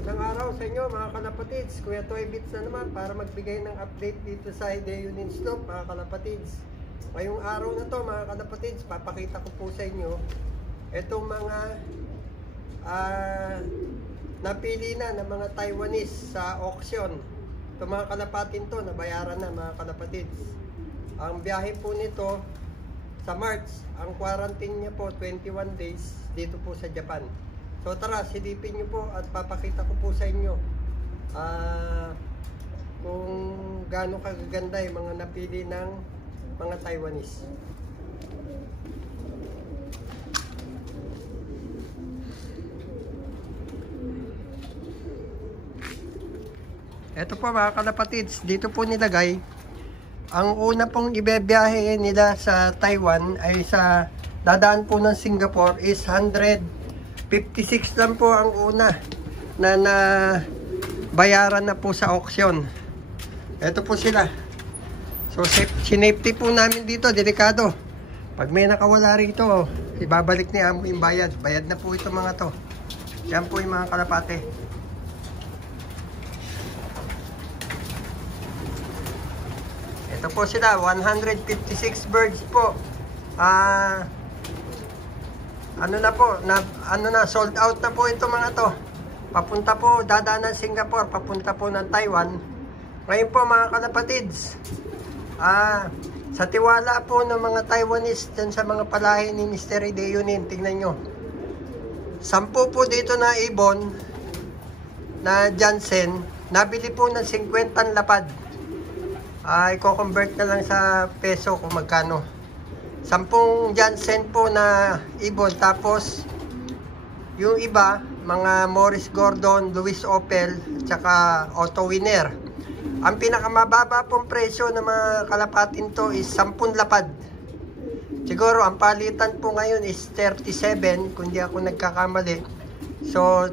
Magandang araw sa inyo mga kalapatids. Kuya Toy Bits na naman para magbigay ng update dito sa Hideo Ninstop mga kalapatids. Ngayong araw na to mga kalapatids, papakita ko po sa inyo itong mga napili na ng mga Taiwanese sa auction. Itong mga kalapatin to, nabayaran na mga kalapatids. Ang biyahe po nito sa March, ang quarantine niya po 21 days dito po sa Japan. So tara, silipin nyo po at papakita ko po sa inyo kung gaano kagaganda yung mga napili ng mga Taiwanese. Ito po mga kalapatids, dito po nilagay. Ang una pong ibebiyahe nila sa Taiwan ay sa dadaan po ng Singapore is 156 lang po ang una na bayaran na po sa auction. Ito po sila. So sinafety po namin dito, delikado. Pag may nakawala rito, ibabalik ni amo yung bayad. Bayad na po ito mga to. Yan po yung mga kalapate. Ito po sila, 156 birds po. Ano na, sold out na po ito mga to. Papunta po, dadaan ng Singapore, papunta po ng Taiwan. Ngayon po mga kalapatids, sa tiwala po ng mga Taiwanese dyan sa mga palahi ni Mr. Hideo Nin, tingnan nyo. 10 po dito na ibon, na Jansen, nabili po ng 50 lapad. I-convert na lang sa peso kung magkano. 10 Jansen po na ibon, tapos yung iba mga Morris Gordon, Louis Opel, tsaka Otto Wiener. Ang pinakamababa pong presyo ng mga kalapatin to is 10 lapad. Siguro ang palitan po ngayon is 37 kung di ako nagkakamali. So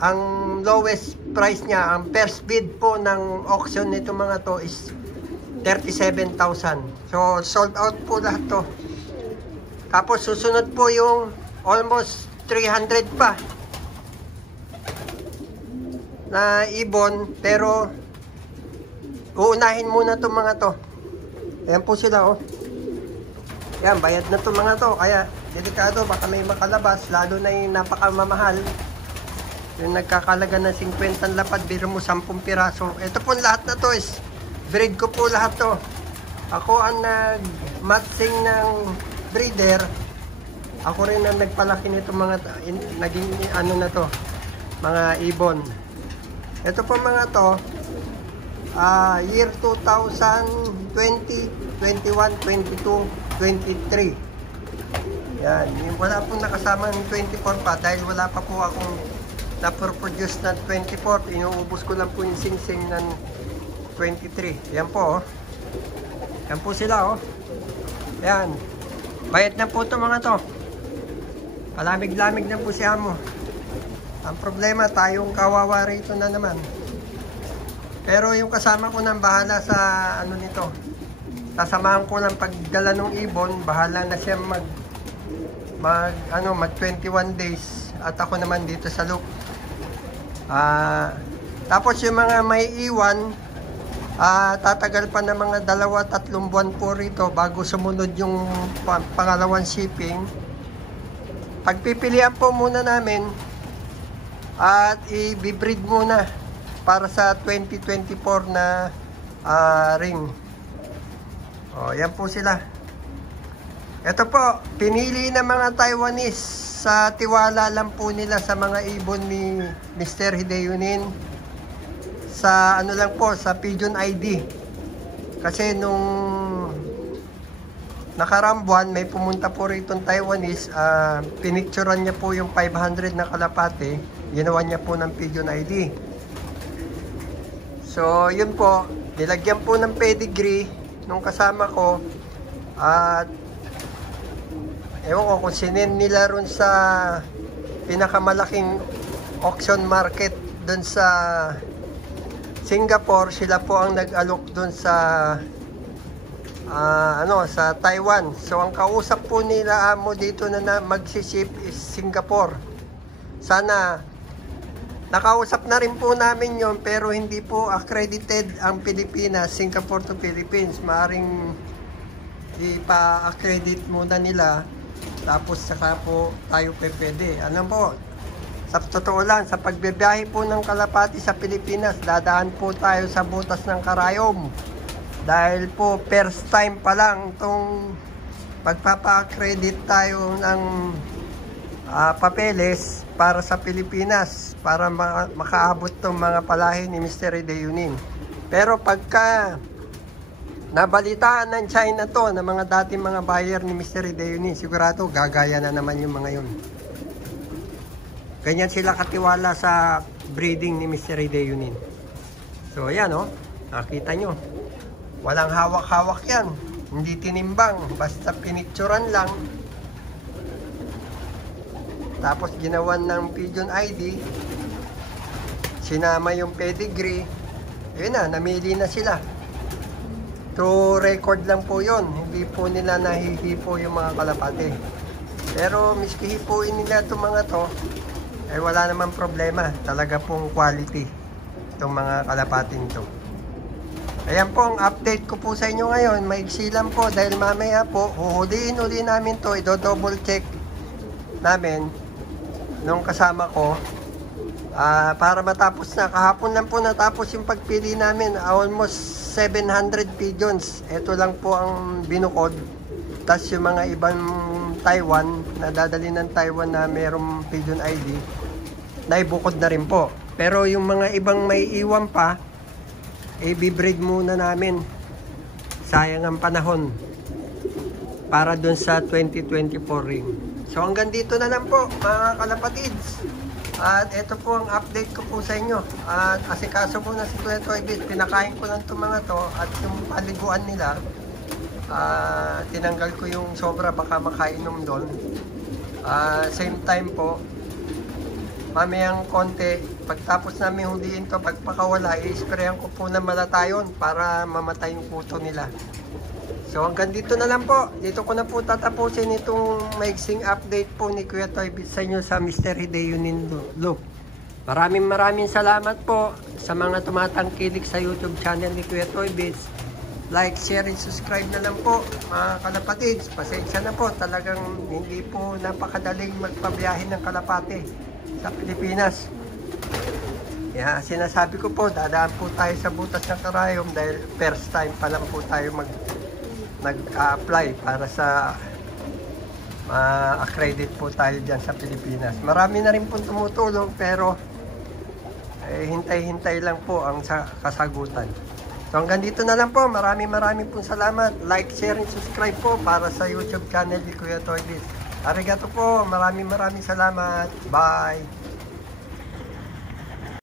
ang lowest price niya, ang first bid po ng auction nito mga to is 37,000. So sold out po lahat to. Tapos susunod po yung almost 300 pa na ibon, pero uunahin muna itong mga to. Ayan po sila oh. Ayan, bayad na itong mga to. Kaya delikado, baka may makalabas, lalo na yung napakamamahal. Yung nagkakalaga ng 50 lapad, biro mo 10 piraso. Ito po lahat na to is breed ko po lahat to. Ako ang nag-matching ng breeder. Ako rin ang nagpalaki nito mga naging ano na to, mga ibon. Ito po mga to, year 2020, 21, 22, 23. Yan, wala pong nakasama ng 24 pa dahil wala pa po akong na-produce ng 24. Inuubos ko lang po yung sing-sing ng 23. Yan po oh. Yan po sila oh. Yan. Bayad na po ito mga to. Palamig-lamig na po si amo. Ang problema, tayong kawawa rito na naman. Pero yung kasama ko nang bahala sa ano nito. Sasamahan ko ng pagdala ng ibon. Bahala na siya mag 21 days. At ako naman dito sa loop. Tapos yung mga may iwan, tatagal pa ng mga 2-3 buwan po rito bago sumunod yung pangalawang shipping. Pagpipilian po muna namin at i-breed muna para sa 2024 na ring. O, yan po sila. Ito po, pinili ng mga Taiwanese sa tiwala lang po nila sa mga ibon ni Mr. Hideo Nin. Sa ano lang po, sa Pigeon ID. Kasi nung nakaraang buwan, may pumunta po rito ng Taiwanese, pinicturean niya po yung 500 na kalapate, ginawa niya po ng Pigeon ID. So yun po, nilagyan po ng pedigree nung kasama ko, at ewan ko kung sinin nila ron sa pinakamalaking auction market dun sa Singapore. Sila po ang nag-alok dun sa sa Taiwan. So ang kausap po nila amo dito na magsiship is Singapore. Sana nakausap na rin po namin yon, pero hindi po accredited ang Pilipinas, Singapore to Philippines. Maaring ipa-accredit muna nila, tapos saka po tayo pwede. Alam po, sa totoo lang, sa pagbibiyahe po ng kalapati sa Pilipinas, dadaan po tayo sa butas ng karayom. Dahil po, first time pa lang itong pagpapa-accredit tayo ng papeles para sa Pilipinas, para makaabot itong mga palahin ni Mr. Deyunin. Pero pagka nabalitaan ng China to, ng mga dating mga buyer ni Mr. Deyunin, sigurado gagaya na naman yung mga yun. Ganyan sila katiwala sa breeding ni Mr. Deyunin. So ayan o, nakita nyo. Walang hawak-hawak yan. Hindi tinimbang, basta pinicturan lang. Tapos ginawan ng Pigeon ID. Sinama yung pedigree. Ayun na, namili na sila. True record lang po yon, hindi po nila nahihipo yung mga kalapate. Pero miski hipuin nila itong mga to, eh wala namang problema. Talaga pong quality itong mga kalapating to. Ayan po ang update ko po sa inyo ngayon. Maigsi lang po dahil mamaya po huhuliin uli namin to. I-double check namin nung kasama ko. Para matapos na. Kahapon lang po natapos yung pagpili namin. Almost 700 pigeons. Ito lang po ang binukod. Tapos yung mga ibang Taiwan, nadadali ng Taiwan na mayroong Pigeon ID, naibukod na rin po. Pero yung mga ibang may iwan pa, i-breed muna namin. Sayang ang panahon para dun sa 2024 ring. So hanggang dito na lang po mga kalapatids. At ito po ang update ko po sa inyo. At asikaso po na si Kuya Toybit. Pinakain ko lang itong mga to. At yung paliguan nila, tinanggal ko yung sobra, baka makainom doon. Same time po, mamayang konti, pagtapos namin huliin to, pagpakawala, i-sprayan ko po ng malatayon para mamatay yung puto nila. So hanggang dito na lang po. Dito ko na po tatapusin itong maiksing update po ni Kuya Toybit sa inyo sa Mr. Deyunin Loop. Maraming salamat po sa mga tumatangkilik sa YouTube channel ni Kuya Toybit. Like, share, and subscribe na lang po mga kalapatids. Pasensya na po, talagang hindi po napakadaling magpabiyahe ng kalapate sa Pilipinas. Kaya sinasabi ko po, dadaan po tayo sa butas ng karayom dahil first time pa lang po tayo nag-apply para sa accredit po tayo dyan sa Pilipinas. Marami na rin po tumutulong pero hintay-hintay lang po ang kasagutan. So hanggang dito na lang po. Maraming pong salamat. Like, share, and subscribe po para sa YouTube channel ni Kuya Toybit. Arigato po. Maraming salamat. Bye.